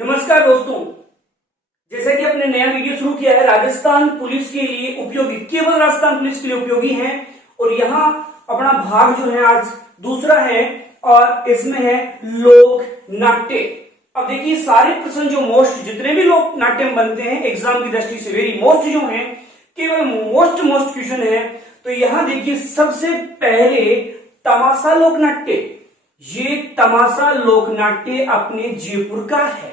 नमस्कार दोस्तों, जैसे कि अपने नया वीडियो शुरू किया है राजस्थान पुलिस के लिए उपयोगी, केवल राजस्थान पुलिस के लिए उपयोगी है। और यहाँ अपना भाग जो है आज दूसरा है और इसमें है लोक नाट्य। अब देखिए सारे प्रश्न जो मोस्ट जितने भी लोक नाट्य बनते हैं एग्जाम की दृष्टि से वेरी मोस्ट जो है केवल मोस्ट क्वेश्चन है। तो यहाँ देखिए सबसे पहले तमाशा लोक नाट्य। ये तमाशा लोक नाट्य अपने जयपुर का है।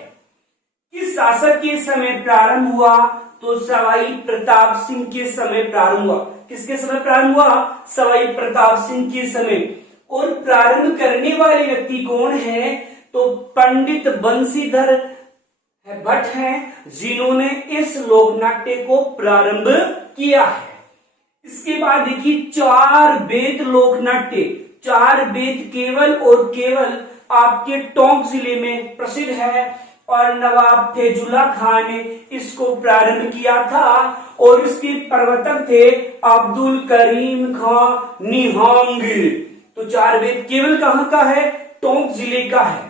किस शासक के समय प्रारंभ हुआ? तो सवाई प्रताप सिंह के समय प्रारंभ हुआ। किसके समय प्रारंभ हुआ? सवाई प्रताप सिंह के समय। और प्रारंभ करने वाले व्यक्ति कौन है? तो पंडित बंशीधर भट्ट हैं, जिन्होंने इस लोकनाट्य को प्रारंभ किया है। इसके बाद देखिए चार वेद लोकनाट्य। चार वेद केवल और केवल आपके टोंक जिले में प्रसिद्ध है और नवाब फैजुल्ला खान ने इसको प्रारंभ किया था और इसके प्रवर्तक थे अब्दुल करीम खान निहंग। तो चार वेद केवल कहां का है? टोंक जिले का है।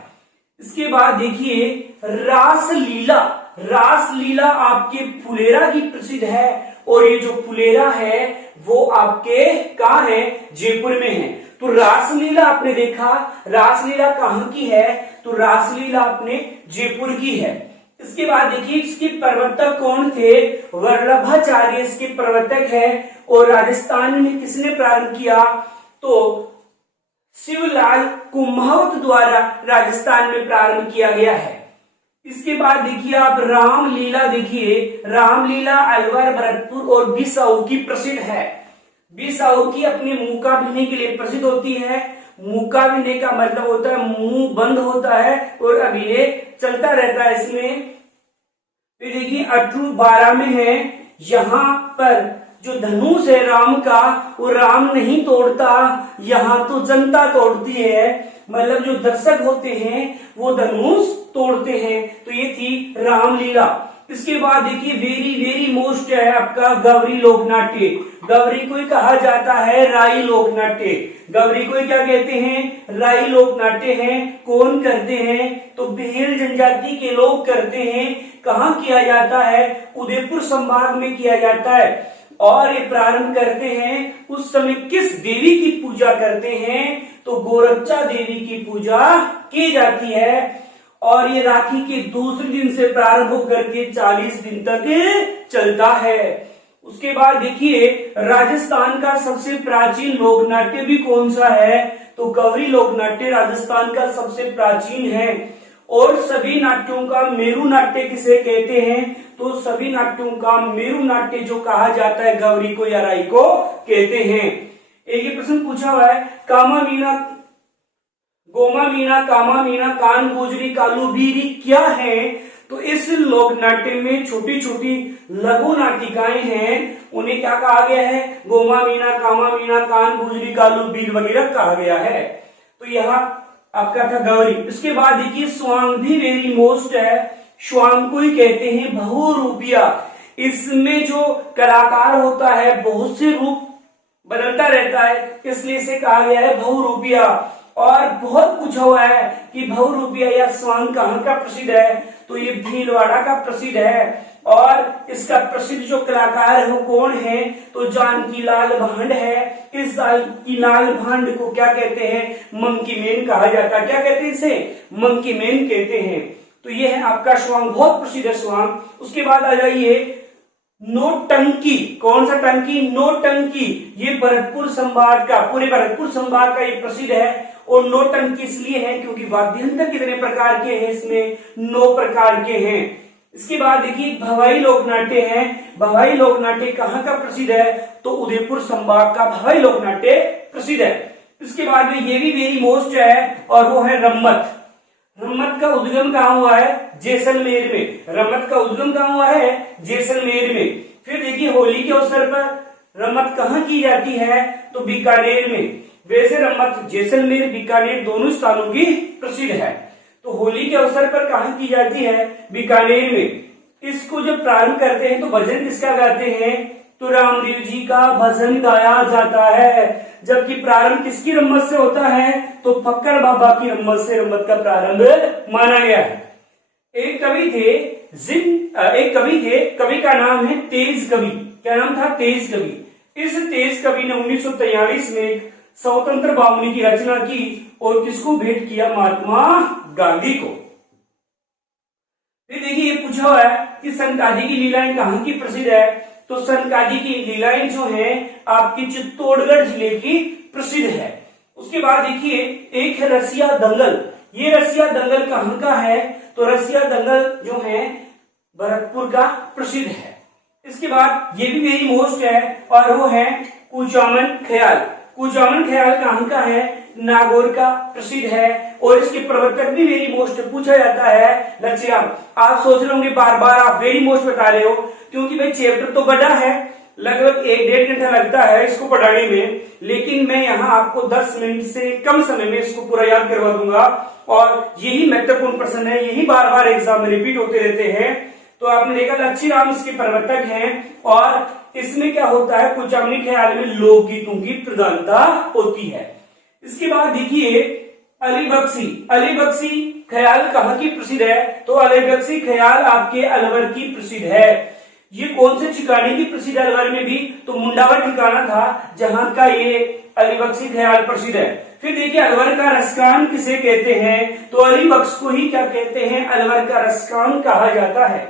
इसके बाद देखिए रासलीला। रासलीला आपके फुलेरा की प्रसिद्ध है और ये जो फुलेरा है वो आपके कहां है? जयपुर में है। तो रासलीला आपने देखा, रासलीला कहां की है? तो रासलीला अपने जयपुर की है। इसके बाद देखिए इसके प्रवर्तक कौन थे? वल्लभाचार्य इसके प्रवर्तक है। और राजस्थान में किसने प्रारंभ किया? तो शिवलाल कुम्हावत द्वारा राजस्थान में प्रारंभ किया गया है। इसके बाद देखिए आप रामलीला देखिए, रामलीला अलवर, भरतपुर और बिसाऊ की प्रसिद्ध है। बिसाऊ की अपने मुंह का भीने के लिए प्रसिद्ध होती है। मुंह का भीने का मतलब होता है मुंह बंद होता है और अभिनय चलता रहता है इसमें। फिर देखिए 1812 में है। यहाँ पर जो धनुष है राम का वो राम नहीं तोड़ता, यहाँ तो जनता तोड़ती है। मतलब जो दर्शक होते हैं वो धनुष तोड़ते हैं। तो ये थी रामलीला। इसके बाद देखिए वेरी वेरी मोस्ट है आपका गौरी लोकनाट्य। गौरी को ही कहा जाता है राई लोकनाट्य। गौरी को ही क्या कहते हैं? राई लोकनाट्य है। कौन करते हैं? तो भेल जनजाति के लोग करते हैं। कहाँ किया जाता है? उदयपुर संभाग में किया जाता है। और ये प्रारंभ करते हैं उस समय किस देवी की पूजा करते हैं? तो गोरक्षा देवी की पूजा की जाती है। और ये राखी के दूसरे दिन से प्रारंभ होकर के 40 दिन तक चलता है। उसके बाद देखिए राजस्थान का सबसे प्राचीन लोकनाट्य भी कौन सा है? तो गौरी लोकनाट्य राजस्थान का सबसे प्राचीन है। और सभी नाट्यों का मेरु नाट्य किसे कहते हैं? तो सभी नाट्यों का मेरु नाट्य जो कहा जाता है गौरी को या राई को कहते हैं। एक ही प्रश्न पूछा हुआ है, कामा मीना, गोमा मीना, कामा मीना, कान गोजरी, कालू बीरी क्या है? तो इस लोकनाट्य में छोटी छोटी लघु नाटिकाएं हैं, उन्हें क्या कहा गया है? गोमा मीना, कामा मीना, कान गुजरी, कालू बीर वगैरह कहा गया है। तो यहाँ आपका था गौरी। इसके बाद देखिए स्वांग भी वेरी मोस्ट है। स्वांग को ही कहते हैं बहुरूपिया। इसमें जो कलाकार होता है बहुत से रूप बदलता रहता है, इसलिए इसे कहा गया है बहुरूपिया। और बहुत पूछा हुआ है कि बहुरूपिया या स्वांग कहाँ का प्रसिद्ध है? तो ये भीलवाड़ा का प्रसिद्ध है। और इसका प्रसिद्ध जो कलाकार है वो कौन है? तो जानकीलाल भांड है। इस जानकीलाल भांड को क्या कहते हैं? मंकी मैन कहा जाता है। क्या कहते हैं इसे? मंकी मैन कहते हैं। तो ये है आपका स्वांग, बहुत प्रसिद्ध है स्वांग। उसके बाद आ जाइए नौटंकी। कौन सा टंकी? नौटंकी। ये भरतपुर संभाग का, पूरे भरतपुर संभाग का ये प्रसिद्ध है। और नौटंकी इसलिए है क्योंकि वाद्ययंत्र कितने प्रकार के हैं? इसमें 9 प्रकार के हैं। इसके बाद देखिए भवाई लोकनाट्य है। भवाई लोकनाट्य कहाँ का प्रसिद्ध है? तो उदयपुर संभाग का भवाई लोकनाट्य प्रसिद्ध है। इसके बाद में ये भी वेरी मोस्ट है और वो है रम्मत। रम्मत का उद्गम कहाँ हुआ है? जैसलमेर में। रम्मत का उद्गम कहाँ हुआ है? जैसलमेर में। फिर देखिए होली के अवसर पर रम्मत कहाँ की जाती है? तो बीकानेर में। वैसे रम्मत जैसलमेर बीकानेर दोनों स्थानों की प्रसिद्ध है। तो होली के अवसर पर कहाँ की जाती है? बीकानेर में। इसको जब प्रारंभ करते हैं तो भजन किसका गाते हैं? तो रामदेव जी का भजन गाया जाता है। जबकि प्रारंभ किसकी रम्मत से होता है? तो फक्कड़ बाबा की रम्मत से रम्मत का प्रारंभ माना गया है। एक कवि थे, कवि का नाम है तेज कवि। क्या नाम था? तेज कवि। इस तेज कवि ने 1943 में एक स्वतंत्र बावनी की रचना की और किसको भेंट किया? महात्मा गांधी को। फिर देखिए पूछा हुआ है कि सनकादि की लीलाएं कहां की प्रसिद्ध है? तो सनकादि की लीलाएं जो है आपकी चित्तौड़गढ़ जिले की प्रसिद्ध है। उसके बाद देखिए एक है रसिया दंगल। ये रसिया दंगल कहां का है? तो रसिया दंगल जो है भरतपुर का प्रसिद्ध है। इसके बाद ये भी वेरी मोस्ट है और वो है कुचामन ख्याल। कुचामन ख्याल कहां का है? नागौर का प्रसिद्ध है और इसके प्रवर्तक भी वेरी मोस्ट पूछा जाता है लक्ष्यराम। आप सोच रहे होंगे बार बार आप वेरी मोस्ट बता रहे हो, क्योंकि भाई चैप्टर तो बड़ा है, लगभग 1-1.5 घंटा लगता है इसको पढ़ाने में, लेकिन मैं यहाँ आपको 10 मिनट से कम समय में इसको पूरा याद करवा दूंगा। और यही महत्वपूर्ण प्रश्न है, यही बार बार एग्जाम में रिपीट होते रहते हैं। तो आपने देखा लक्ष्यराम इसके प्रवर्तक हैं और इसमें क्या होता है? कुचामनी ख्याल में लोकगीतों की प्रधानता होती है। इसके बाद देखिए अली बख्शी ख्याल कहाँ की प्रसिद्ध है? तो अली बख्शी ख्याल आपके अलवर की प्रसिद्ध है। ये कौन से ठिकाने की प्रसिद्ध? अलवर में भी तो मुंडावर ठिकाना था जहां का ये अली बख्शी ख्याल प्रसिद्ध है। फिर देखिए अलवर का रसकान किसे कहते हैं? तो अली बख्श को ही क्या कहते हैं? अलवर का रसकान कहा जाता है।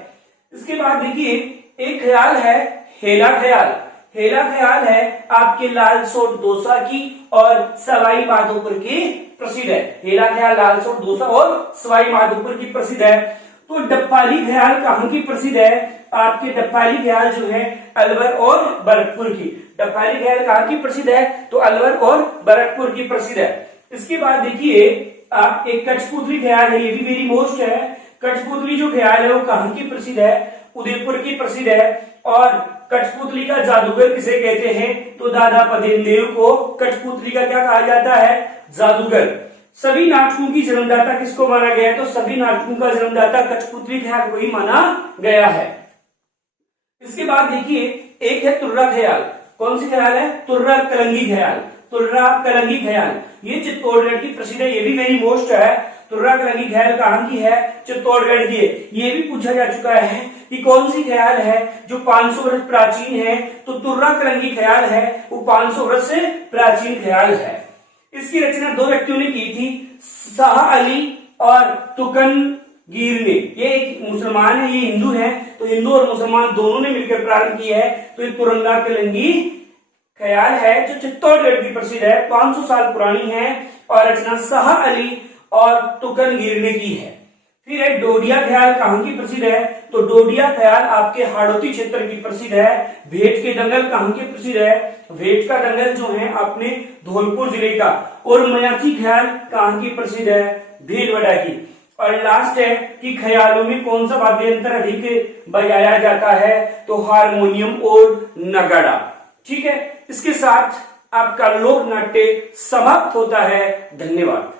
इसके बाद देखिए एक ख्याल है हेला ख्याल। हेला ख्याल है आपके लालसोट दौसा की और सवाई माधोपुर की प्रसिद्ध है। हेला ख्याल लालसोट दौसा और सवाई माधोपुर की प्रसिद्ध है। तो डप्पाली ख्याल कहाँ की प्रसिद्ध है? आपके डप्पाली ख्याल जो है अलवर और भरतपुर की। डप्पाली ख्याल कहाँ की प्रसिद्ध है? तो अलवर और भरतपुर की प्रसिद्ध है। इसके बाद देखिए आप एक कठपुतली ख्याल है, ये भी वेरी मोस्ट है। कठपुतली जो ख्याल है वो कहाँ की प्रसिद्ध है? उदयपुर की प्रसिद्ध है। और कठपुतली का जादूगर किसे कहते हैं? तो दादा पदेन देव को कठपुतली का क्या कहा जाता है? जादूगर। सभी नाटकों की जन्मदाता किसको माना गया है? तो सभी नाटकों का जन्मदाता कठपुतली ख्याल को ही माना गया है। इसके बाद देखिए एक है तुर्रा ख्याल। कौन सी ख्याल है? तुर्रा कलंगी ख्याल। तुर्रा कलंगी ख्याल ये चित्तौड़गढ़ की प्रसिद्ध है, ये भी वेरी मोस्ट है। तुर्रा कलंगी ख्याल कहाँ की है? चित्तौड़गढ़ की है। ये भी पूछा जा चुका है कि कौन सी ख्याल है जो 500 वर्ष प्राचीन है? तो तुर्रा कलंगी ख्याल है वो 500 वर्ष से प्राचीन ख्याल है। इसकी रचना 2 व्यक्तियों ने की थी, शाह अली और तुकनगीर ने। ये एक मुसलमान है, ये हिंदू है, तो हिंदू और मुसलमान दोनों ने मिलकर प्रारंभ किया है। तो ये तुरंगा कलंगी ख्याल है जो चित्तौड़गढ़ की प्रसिद्ध है, 500 साल पुरानी है और रचना शाह अली और तुकनगीर ने की है। फिर है डोडिया ख्याल कहाँ की प्रसिद्ध है? तो डोडिया ख्याल आपके हाड़ौती क्षेत्र की प्रसिद्ध है। भेंट के दंगल कहाँ की प्रसिद्ध है? भेंट का दंगल जो है अपने धौलपुर जिले का। और मयाची ख्याल कहाँ की प्रसिद्ध है? भीलवाड़ा की। और लास्ट है कि ख्यालों में कौन सा वाद्य यंत्र अधिक बजाया जाता है? तो हारमोनियम और नगाड़ा। ठीक है, इसके साथ आपका लोक नाट्य समाप्त होता है। धन्यवाद।